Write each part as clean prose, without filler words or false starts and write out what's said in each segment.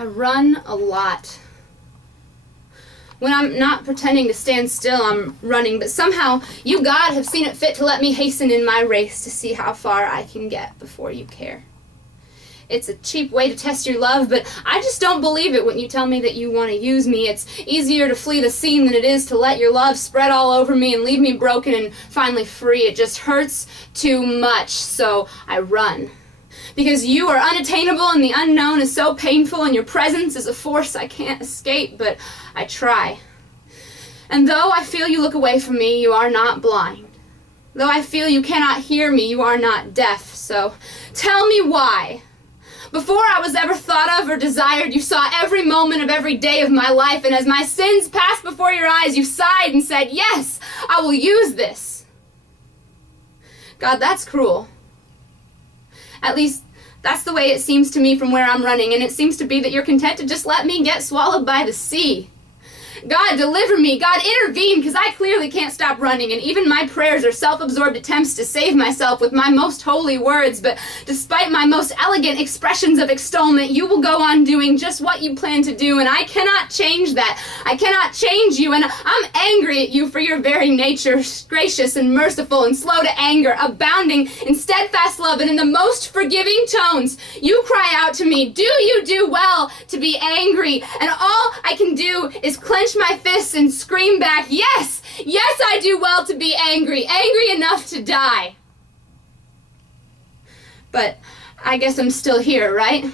I run a lot. When I'm not pretending to stand still, I'm running, but somehow you, God, have seen it fit to let me hasten in my race to see how far I can get before you care. It's a cheap way to test your love, but I just don't believe it when you tell me that you want to use me. It's easier to flee the scene than it is to let your love spread all over me and leave me broken and finally free. It just hurts too much, so I run. Because you are unattainable and the unknown is so painful and your presence is a force I can't escape, but I try. And though I feel you look away from me, you are not blind. Though I feel you cannot hear me, you are not deaf. So tell me why. Before I was ever thought of or desired, you saw every moment of every day of my life, and as my sins passed before your eyes, you sighed and said, yes, I will use this. God, that's cruel. At least, that's the way it seems to me from where I'm running, and it seems to be that you're content to just let me get swallowed by the sea. God, deliver me. God, intervene, because I clearly can't stop running, and even my prayers are self-absorbed attempts to save myself with my most holy words, but despite my most elegant expressions of extolment, you will go on doing just what you plan to do, and I cannot change that. I cannot change you, and I'm angry at you for your very nature, gracious and merciful and slow to anger, abounding in steadfast love, and in the most forgiving tones, you cry out to me, do you do well to be angry? And all I can do is clench my fists and scream back, yes, yes, I do well to be angry, angry enough to die. But I guess I'm still here, right?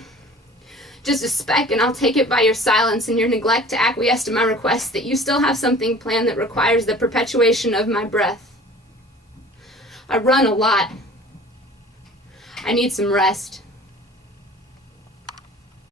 Just a speck, and I'll take it by your silence and your neglect to acquiesce to my request that you still have something planned that requires the perpetuation of my breath. I run a lot. I need some rest.